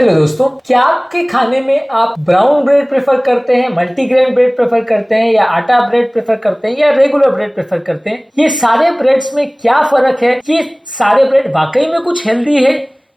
Hello दोस्तों, क्या आपके खाने में आप ब्राउन ब्रेड प्रेफर करते हैं, मल्टीग्रेन ब्रेड प्रेफर करते हैं, या आटा ब्रेड प्रेफर करते हैं, या रेगुलर ब्रेड प्रेफर करते हैं? ये सारे ब्रेड्स में क्या फर्क है? ये सारे ब्रेड वाकई में कुछ हेल्दी है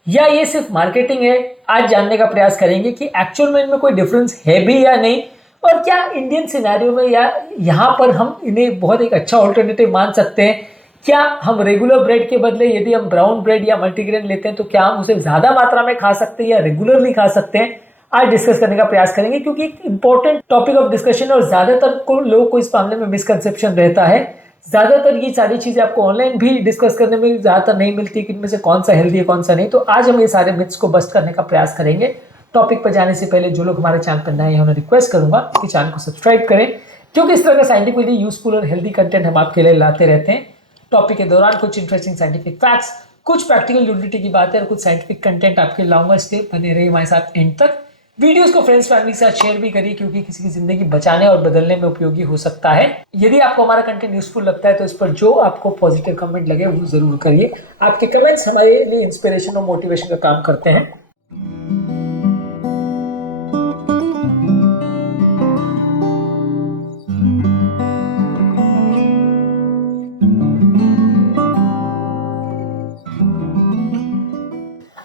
या ये सिर्फ मार्केटिंग है? आज जानने का प्रयास करेंगे कि एक्चुअल में इनमें कोई डिफरेंस है भी या नहीं, और क्या इंडियन सिनेरियो में या यहाँ पर हम इन्हें बहुत एक अच्छा ऑल्टरनेटिव मान सकते हैं। क्या हम रेगुलर ब्रेड के बदले यदि हम ब्राउन ब्रेड या मल्टीग्रेन लेते हैं तो क्या हम उसे ज्यादा मात्रा में खा सकते हैं या रेगुलरली खा सकते हैं? आज डिस्कस करने का प्रयास करेंगे, क्योंकि एक इंपॉर्टेंट टॉपिक ऑफ डिस्कशन और ज्यादातर लोगों को इस मामले में मिसकंसेप्शन रहता है। ज्यादातर ये सारी चीजें आपको ऑनलाइन भी डिस्कस करने में ज्यादातर नहीं मिलती कि इनमें से कौन सा हेल्दी है कौन सा नहीं। तो आज हम ये सारे मिथ्स को बस्ट करने का प्रयास करेंगे। टॉपिक पर जाने से पहले जो लोग हमारे चैनल पर नए हैं उन्हें रिक्वेस्ट करूंगा कि चैनल को सब्सक्राइब करें, क्योंकि इस तरह का साइंटिफिकली यूजफुल और हेल्दी कंटेंट हम आपके लिए लाते रहते हैं। टॉपिक के दौरान कुछ इंटरेस्टिंग साइंटिफिक फैक्ट्स, कुछ प्रैक्टिकल यूटिलिटी की बातें और कुछ साइंटिफिक कंटेंट आपके लाऊंगा। स्टे बने रहिए हमारे साथ एंड तक। वीडियोस को फ्रेंड्स फैमिली के साथ शेयर भी करिए, क्योंकि किसी की जिंदगी बचाने और बदलने में उपयोगी हो सकता है। यदि आपको हमारा कंटेंट यूजफुल लगता है तो इस पर जो आपको पॉजिटिव कमेंट लगे वो जरूर करिए। आपके कमेंट्स हमारे लिए इंस्पिरेशन और मोटिवेशन का काम करते हैं।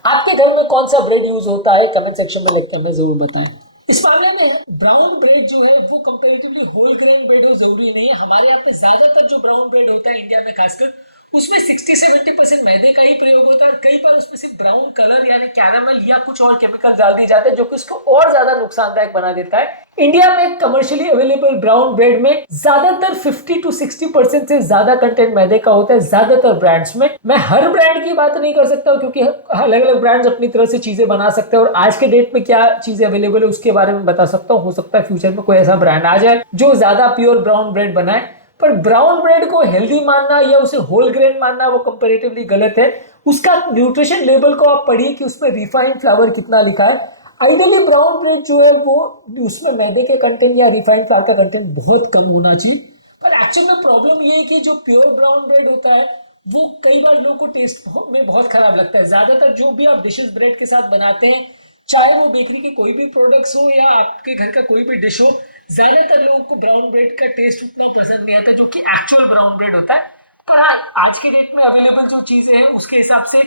आपके घर में कौन सा ब्रेड यूज होता है, कमेंट सेक्शन में लिख के हमें जरूर बताएं। इस मामले में ब्राउन ब्रेड जो है वो कंपैरेटिवली होल ग्रेन ब्रेड हो जरूरी नहीं है। हमारे यहाँ पे ज्यादातर जो ब्राउन ब्रेड होता है इंडिया में खासकर, उसमें 60-70% मैदे का ही प्रयोग होता है। कई बार उसमें सिर्फ ब्राउन कलर यानी कैरामल या कुछ और केमिकल डाल दिए जाते हैं, जो कि उसको और ज्यादा नुकसानदायक बना देता है। इंडिया में कमर्शियली अवेलेबल ब्राउन ब्रेड में ज्यादातर 50-60% से ज्यादा कंटेंट मैदे का होता है, ज्यादातर ब्रांड्स में। मैं हर ब्रांड की बात नहीं कर सकता, क्योंकि अलग अलग ब्रांड्स अपनी तरह से चीजें बना सकते हैं, और आज के डेट में क्या चीजें अवेलेबल है उसके बारे में बता सकता हूँ। हो सकता है फ्यूचर में कोई ऐसा ब्रांड आ जाए जो ज्यादा प्योर ब्राउन ब्रेड बनाए। पर ब्राउन ब्रेड को हेल्दी मानना या उसे होल ग्रेन मानना वो कंपैरेटिवली गलत है। उसका न्यूट्रिशन लेवल को आप पढ़िए कि उसमें रिफाइंड फ्लावर कितना लिखा है। आइडियली ब्राउन ब्रेड जो है वो उसमें मैदे के कंटेंट या रिफाइंड फ्लावर का कंटेंट बहुत कम होना चाहिए। पर एक्चुअल में प्रॉब्लम ये है कि जो प्योर ब्राउन ब्रेड होता है वो कई बार लोगों को टेस्ट में बहुत खराब लगता है। ज्यादातर जो भी आप डिशेस ब्रेड के साथ बनाते हैं, चाहे वो बेकरी के कोई भी प्रोडक्ट्स हो या आपके घर का कोई भी डिश हो, ज्यादातर लोगों को ब्राउन ब्रेड का टेस्ट उतना पसंद नहीं आता जो कि एक्चुअल ब्राउन ब्रेड होता है। पर हाँ, आज के डेट में अवेलेबल जो चीजें हैं उसके हिसाब से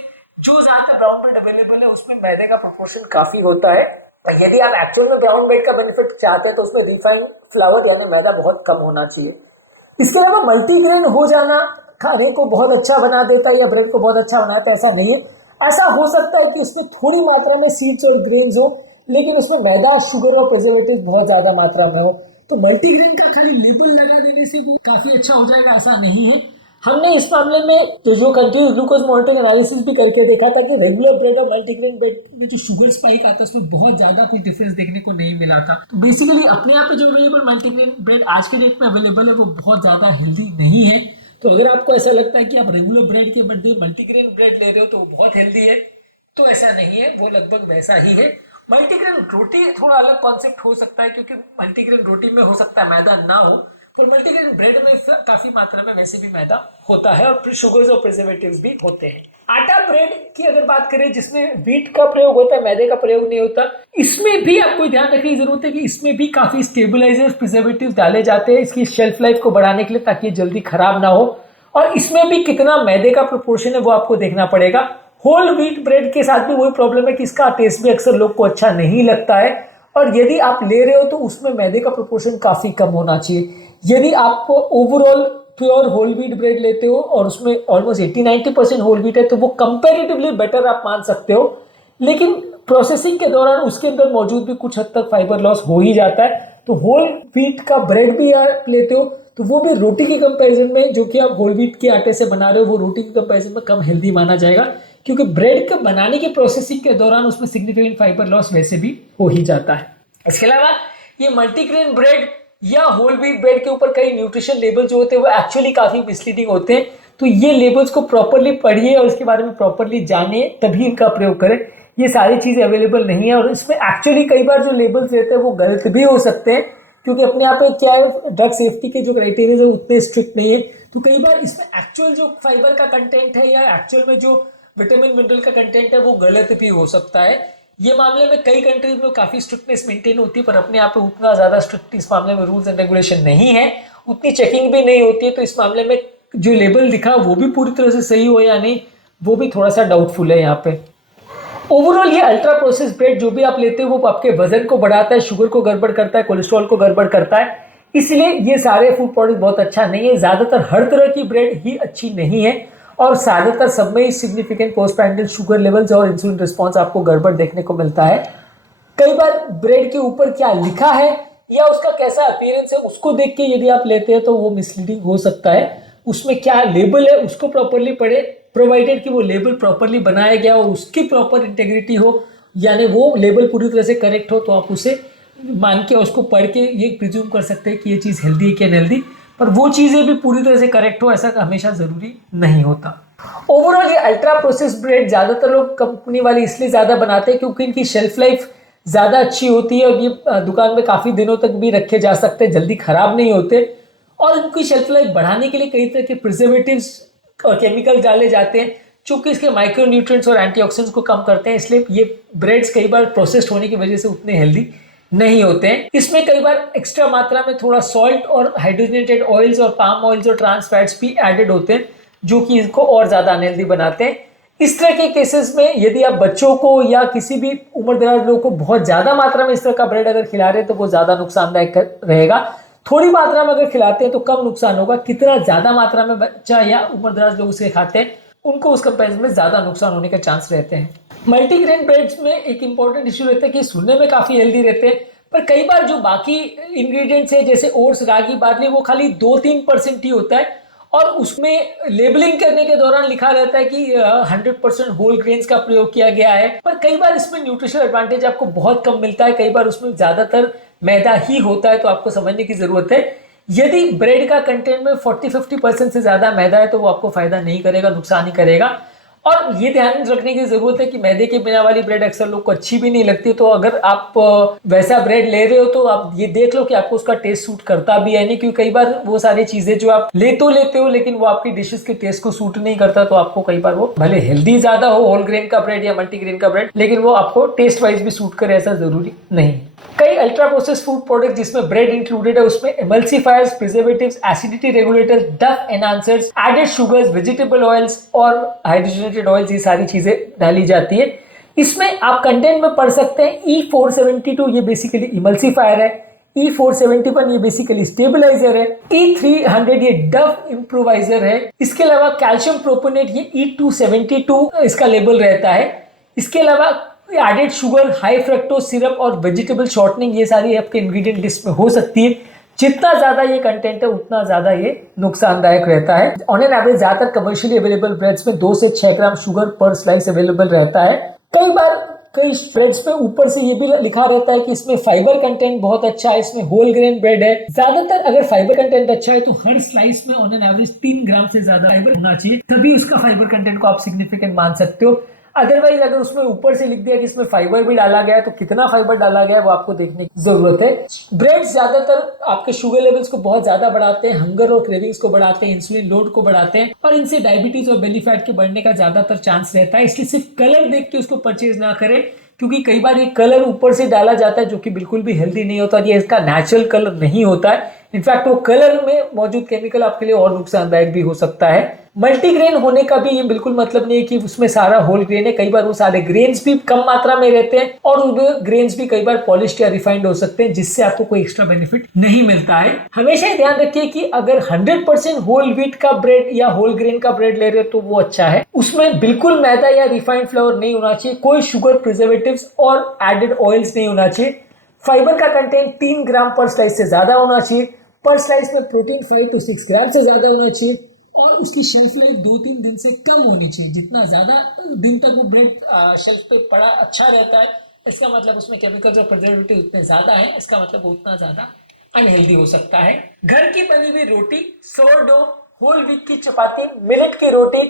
जो ज्यादातर ब्राउन ब्रेड अवेलेबल है उसमें मैदे का प्रोपोर्शन काफी होता है। तो यदि आप एक्चुअल में ब्राउन ब्रेड का बेनिफिट चाहते हैं तो उसमें रिफाइंड फ्लावर यानी मैदा बहुत कम होना चाहिए। इसके अलावा मल्टीग्रेन हो जाना खाने को बहुत अच्छा बना देता है या ब्रेड को बहुत अच्छा बनाता है, ऐसा नहीं है। ऐसा हो सकता है कि उसमें थोड़ी मात्रा में सीड्स और ग्रेन्स हो, लेकिन उसमें मैदा, शुगर और प्रिजर्वेटिव बहुत ज्यादा मात्रा में हो। तो मल्टीग्रेन का खाली लेबल लगा देने से वो काफी अच्छा हो जाएगा, ऐसा नहीं है। हमने इस मामले में जो कंटिन्यूस ग्लूकोज मॉनिटरिंग एनालिसिस भी करके देखा था कि रेगुलर ब्रेड और मल्टीग्रेन ब्रेड में जो शुगर स्पाइक आता है उसमें बहुत ज्यादा कुछ डिफरेंस देखने को नहीं मिला था। तो बेसिकली अपने यहाँ पे जो अवेलेबल मल्टीग्रेन ब्रेड आज के डेट में अवेलेबल है वो बहुत ज्यादा हेल्दी नहीं है। तो अगर आपको ऐसा लगता है कि आप रेगुलर ब्रेड के बदले मल्टीग्रेन ब्रेड ले रहे हो तो वो बहुत हेल्दी है, तो ऐसा नहीं है, वो लगभग वैसा ही है। मल्टीग्रेन रोटी थोड़ा अलग कॉन्सेप्ट हो सकता है, क्योंकि मल्टीग्रेन रोटी में हो सकता है मैदा ना हो, पर मल्टीग्रेन ब्रेड में काफी मात्रा में वैसे भी मैदा होता है और शुगर्स और प्रिजर्वेटिव्स भी होते हैं। आटा ब्रेड की अगर बात करें जिसमें व्हीट का प्रयोग होता है, मैदे का प्रयोग नहीं होता, इसमें भी आपको ध्यान रखने की जरूरत है कि इसमें भी काफी स्टेबलाइजर्स, प्रिजर्वेटिव्स डाले जाते हैं इसकी शेल्फ लाइफ को बढ़ाने के लिए, ताकि ये जल्दी खराब ना हो। और इसमें भी कितना मैदे का प्रोपोर्शन है वो आपको देखना पड़ेगा। होल व्हीट ब्रेड के साथ भी वही प्रॉब्लम है कि इसका टेस्ट भी अक्सर लोग को अच्छा नहीं लगता है, और यदि आप ले रहे हो तो उसमें मैदे का प्रोपोर्शन काफी कम होना चाहिए। यदि आप overall pure whole wheat bread लेते हो और उसमें ऑलमोस्ट 80-90% होल व्हीट है तो वो कंपैरेटिवली बेटर आप मान सकते हो, लेकिन प्रोसेसिंग के दौरान उसके अंदर मौजूद भी कुछ हद तक फाइबर लॉस हो ही जाता है। तो होल व्हीट का ब्रेड भी आप लेते हो तो वो भी रोटी के कंपैरिजन में, जो कि आप होल व्हीट के आटे से बना रहे हो, वो रोटी के कंपैरिजन में कम हेल्दी माना जाएगा, क्योंकि ब्रेड के बनाने की प्रोसेसिंग के दौरान उसमें सिग्निफिकेंट फाइबर लॉस वैसे भी हो ही जाता है। इसके अलावा ये मल्टीग्रेन ब्रेड या होल व्हीट ब्रेड के ऊपर कई न्यूट्रिशन लेबल जो होते हैं वो एक्चुअली काफी मिसलीडिंग होते हैं। तो ये लेबल्स को प्रॉपर्ली पढ़िए और इसके बारे में प्रॉपर्ली जानिए, तभी इनका प्रयोग करें। ये सारी चीजें अवेलेबल नहीं है, और इसमें एक्चुअली कई बार जो लेबल्स रहते हैं वो गलत भी हो सकते हैं, क्योंकि अपने यहाँ पे क्या है, ड्रग सेफ्टी के जो क्राइटेरिया है उतने स्ट्रिक्ट नहीं है। तो कई बार इसमें एक्चुअल जो फाइबर का कंटेंट है या एक्चुअल में जो विटामिन मिनरल का कंटेंट है वो गलत भी हो सकता है। ये मामले में कई कंट्रीज में काफ़ी स्ट्रिक्टनेस मेंटेन होती है, पर अपने आप पे उतना ज़्यादा स्ट्रिक्ट इस मामले में रूल्स एंड रेगुलेशन नहीं है, उतनी चेकिंग भी नहीं होती है। तो इस मामले में जो लेबल दिखा वो भी पूरी तरह से सही हो या नहीं, वो भी थोड़ा सा डाउटफुल है यहाँ पे। ओवरऑल ये अल्ट्रा प्रोसेस ब्रेड जो भी आप लेते हो वो आपके वजन को बढ़ाता है, शुगर को गड़बड़ करता है, कोलेस्ट्रॉल को गड़बड़ करता है, इसलिए ये सारे फूड प्रोडक्ट बहुत अच्छा नहीं है। ज़्यादातर हर तरह की ब्रेड ही अच्छी नहीं है और ज़्यादातर सब में ही significant post parental sugar levels और इंसुलिन रिस्पॉन्स आपको गड़बड़ देखने को मिलता है। कई बार ब्रेड के ऊपर क्या लिखा है या उसका कैसा अपीयरेंस है उसको देख के यदि आप लेते हैं तो वो मिसलीडिंग हो सकता है। उसमें क्या लेबल है उसको प्रॉपरली पढ़े, प्रोवाइडेड कि वो लेबल प्रॉपरली बनाया गया हो, उसकी प्रॉपर इंटेग्रिटी हो, यानी वो लेबल पूरी तरह से करेक्ट हो, तो आप उसे मान के उसको पढ़ के ये प्रिज्यूम कर सकते हैं कि ये चीज़ हेल्दी है कि अनहेल्दी, पर वो चीज़ें भी पूरी तरह से करेक्ट हो ऐसा हमेशा ज़रूरी नहीं होता। ओवरऑल ये अल्ट्रा प्रोसेस ब्रेड ज़्यादातर लोग कंपनी वाले इसलिए ज़्यादा बनाते हैं क्योंकि इनकी शेल्फ लाइफ ज़्यादा अच्छी होती है और ये दुकान में काफ़ी दिनों तक भी रखे जा सकते हैं, जल्दी ख़राब नहीं होते। और इनकी शेल्फ लाइफ बढ़ाने के लिए कई तरह के प्रिजर्वेटिव्स और केमिकल डाले जाते हैं चूँकि इसके माइक्रो न्यूट्रिएंट्स और एंटीऑक्सीडेंट्स को कम करते हैं, इसलिए ये ब्रेड्स कई बार प्रोसेस्ड होने की वजह से उतने हेल्दी नहीं होते हैं। इसमें कई बार एक्स्ट्रा मात्रा में थोड़ा सॉल्ट और हाइड्रोजनेटेड ऑयल्स और पाम ऑयल्स और ट्रांस फैट्स भी एडेड होते हैं जो कि इसको और ज़्यादा अनहेल्दी बनाते हैं। इस तरह के केसेस में यदि आप बच्चों को या किसी भी उम्र दराज लोगों को बहुत ज़्यादा मात्रा में इस तरह का ब्रेड अगर खिला रहे हैं तो वो ज़्यादा नुकसानदायक रहेगा। थोड़ी मात्रा में अगर खिलाते हैं तो कम नुकसान होगा। कितना ज़्यादा मात्रा में बच्चा या उम्र दराज लोग उसे खाते हैं उनको उस कंपेरिजन में ज़्यादा नुकसान होने के चांस रहते हैं। मल्टीग्रेन ब्रेड्स में एक इंपॉर्टेंट इश्यू रहता है कि सुनने में काफ़ी हेल्दी रहते हैं, पर कई बार जो बाकी इंग्रेडिएंट्स है जैसे ओट्स, रागी, बार्ली, वो खाली 2-3% ही होता है और उसमें लेबलिंग करने के दौरान लिखा रहता है कि 100% होल ग्रेन्स का प्रयोग किया गया है, पर कई बार इसमें न्यूट्रिशनल एडवांटेज आपको बहुत कम मिलता है, कई बार उसमें ज़्यादातर मैदा ही होता है। तो आपको समझने की ज़रूरत है, यदि ब्रेड का कंटेंट में 40-50% से ज़्यादा मैदा है तो वो आपको फ़ायदा नहीं करेगा, नुकसान ही करेगा। और ये ध्यान रखने की जरूरत है कि मैदे के बिना वाली ब्रेड अक्सर लोग को अच्छी भी नहीं लगती, तो अगर आप वैसा ब्रेड ले रहे हो तो आप ये देख लो कि आपको उसका टेस्ट सूट करता भी है नहीं, क्योंकि कई बार वो सारी चीजें जो आप लेते हो लेकिन वो आपकी डिशेस के टेस्ट को सूट नहीं करता, तो आपको कई बार वो भले हेल्दी ज्यादा हो होल ग्रेन का ब्रेड या मल्टीग्रेन का ब्रेड, लेकिन वो आपको टेस्ट वाइज भी सूट करे ऐसा जरूरी नहीं। कई अल्ट्रा प्रोसेस फूड प्रोडक्ट जिसमें ब्रेड इंक्लूडेड है उसमें एमल्सिफायर्स, प्रिजर्वेटिव्स, एसिडिटी रेगुलेटर्स, डफ enhancers, added sugars, vegetable oils और हाइड्रोजनेटेड ऑयल्स, ये सारी चीजें डाली जाती है। इसमें आप कंटेंट में पढ़ सकते हैं E472 ये बेसिकली इमल्सिफायर है, E471 ये बेसिकली स्टेबलाइजर है, E300 ये डफ इम्प्रोवाइजर है। इसके अलावा कैल्शियम प्रोपोनेट ये E272 इसका लेबल रहता है। इसके अलावा added sugar, high fructose syrup और वेजिटेबल शॉर्टनिंग, ये सारी आपके इंग्रेडिएंट लिस्ट में हो सकती है। जितना ज्यादा ये कंटेंट है उतना ज्यादा ये नुकसानदायक रहता है। ऑन एन एवरेज ज्यादातर कमर्शियली अवेलेबल ब्रेड्स में 2 से 6 ग्राम शुगर पर स्लाइस अवेलेबल रहता है। कई बार कई ब्रेड्स पे ऊपर से ये भी लिखा रहता है कि इसमें फाइबर कंटेंट बहुत अच्छा है, इसमें होल ग्रेन ब्रेड है। ज्यादातर अगर फाइबर कंटेंट अच्छा है तो हर स्लाइस में ऑन एन एवरेज 3 ग्राम से ज्यादा फाइबर होना चाहिए, तभी उसका फाइबर कंटेंट को आप सिग्निफिकेंट मान सकते हो। अदरवाइज अगर उसमें ऊपर से लिख दिया कि इसमें फाइबर भी डाला गया है तो कितना फाइबर डाला गया है वो आपको देखने की जरूरत है। ब्रेड ज्यादातर आपके शुगर लेवल्स को बहुत ज्यादा बढ़ाते हैं, हंगर और क्रेविंग्स को बढ़ाते हैं, इंसुलिन लोड को बढ़ाते हैं और इनसे डायबिटीज और बेली फैट के बढ़ने का ज्यादातर चांस रहता है। इसलिए सिर्फ कलर देख के उसको परचेज ना करें, क्योंकि कई बार ये कलर ऊपर से डाला जाता है जो कि बिल्कुल भी हेल्दी नहीं होता, ये इसका नेचुरल कलर नहीं होता है। इनफैक्ट वो कलर में मौजूद केमिकल आपके लिए और नुकसानदायक भी हो सकता है। मल्टीग्रेन होने का भी ये बिल्कुल मतलब नहीं है कि उसमें सारा होल ग्रेन है, कई बार वो सारे ग्रेन्स भी कम मात्रा में रहते हैं और वो ग्रेन्स भी कई बार पॉलिश्ड या रिफाइंड हो सकते हैं, जिससे आपको कोई एक्स्ट्रा बेनिफिट नहीं मिलता है। हमेशा ध्यान रखिए कि अगर 100% होल व्हीट का ब्रेड या होल ग्रेन का ब्रेड ले रहे हो तो वो अच्छा है, उसमें बिल्कुल मैदा या रिफाइंड फ्लावर नहीं होना चाहिए, कोई शुगर, प्रिजर्वेटिव्स और एडेड ऑयल्स नहीं होना चाहिए। फाइबर का कंटेंट 3 ग्राम पर स्लाइस से ज्यादा होना चाहिए, पर स्लाइस में प्रोटीन 5 to 6 ग्राम से ज्यादा होना चाहिए और उसकी शेल्फ लाइफ 2-3 दिन से कम होनी चाहिए। जितना ज्यादा दिन तक वो ब्रेड शेल्फ पे पड़ा अच्छा रहता है, इसका मतलब उसमें केमिकल्स और प्रिजर्वेटिव उतने ज्यादा है, इसका मतलब उतना ज्यादा अनहेल्दी हो सकता है। घर की बनी हुई रोटी, सोरडो, होल व्हीट की चपाती, मिलेट की रोटी,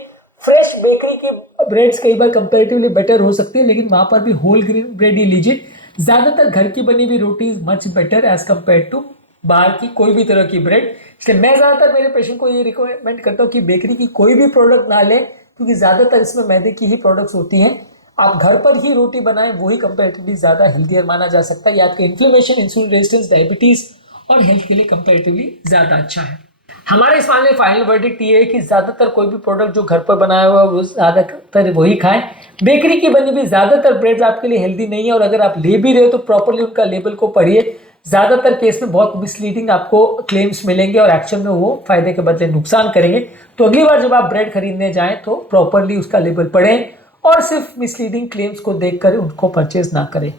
फ्रेश बेकरी की ब्रेड्स कई बार कंपैरेटिवली बेटर हो सकती है, लेकिन वहां पर भी होल ग्रेन ब्रेड ही लीजिए। ज्यादातर घर की बनी हुई रोटी is much better as compare to बाहर की कोई भी तरह की ब्रेड। इसलिए मैं ज्यादातर मेरे पेशेंट को ये रिकमेंड करता हूँ कि बेकरी की कोई भी प्रोडक्ट ना लें, क्योंकि ज्यादातर इसमें मैदे की ही प्रोडक्ट्स होती हैं। आप घर पर ही रोटी बनाएं, वही कंपैरेटिवली ज़्यादा हेल्थियर माना जा सकता है। ये आपके इन्फ्लेमेशन, इंसुलिन रेजिस्टेंस, डायबिटीज़ और हेल्थ के लिए कंपैरेटिवली ज़्यादा अच्छा है। हमारे इस मामले में फाइनल वर्डिक्ट ये है कि ज़्यादातर कोई भी प्रोडक्ट जो घर पर बनाया हुआ है वो ज़्यादातर वही खाएं। बेकरी की बनी हुई ज़्यादातर ब्रेड्स आपके लिए हेल्दी नहीं है, और अगर आप ले भी रहे हो तो प्रॉपरली उनका लेबल को पढ़िए। ज़्यादातर केस में बहुत मिसलीडिंग आपको क्लेम्स मिलेंगे और एक्चुअल में वो फायदे के बदले नुकसान करेंगे। तो अगली बार जब आप ब्रेड खरीदने जाएं तो प्रॉपरली उसका लेबल पढ़ें और सिर्फ मिसलीडिंग क्लेम्स को देखकर उनको परचेज ना करें।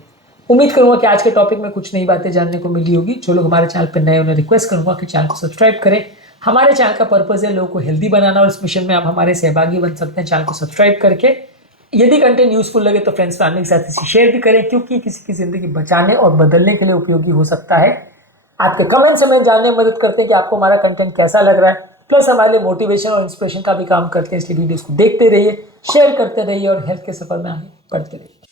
उम्मीद करूंगा कि आज के टॉपिक में कुछ नई बातें जानने को मिली होगी। जो लोग हमारे चैनल पर नए, उन्हें रिक्वेस्ट करूंगा कि चैनल को सब्सक्राइब करें। हमारे चैनल का पर्पस है लोगों को हेल्दी बनाना, और इस मिशन में आप हमारे सहभागी बन सकते हैं चैनल को सब्सक्राइब करके। यदि कंटेंट यूजफुल लगे तो फ्रेंड्स फैमिली के साथ इसे शेयर भी करें, क्योंकि किसी की जिंदगी बचाने और बदलने के लिए उपयोगी हो सकता है। आपके कमेंट्स हमें जानने में मदद करते हैं कि आपको हमारा कंटेंट कैसा लग रहा है, प्लस हमारे लिए मोटिवेशन और इंस्पिरेशन का भी काम करते हैं। इसलिए वीडियोस को देखते रहिए, शेयर करते रहिए और हेल्थ के सफर में आगे बढ़ते रहिए।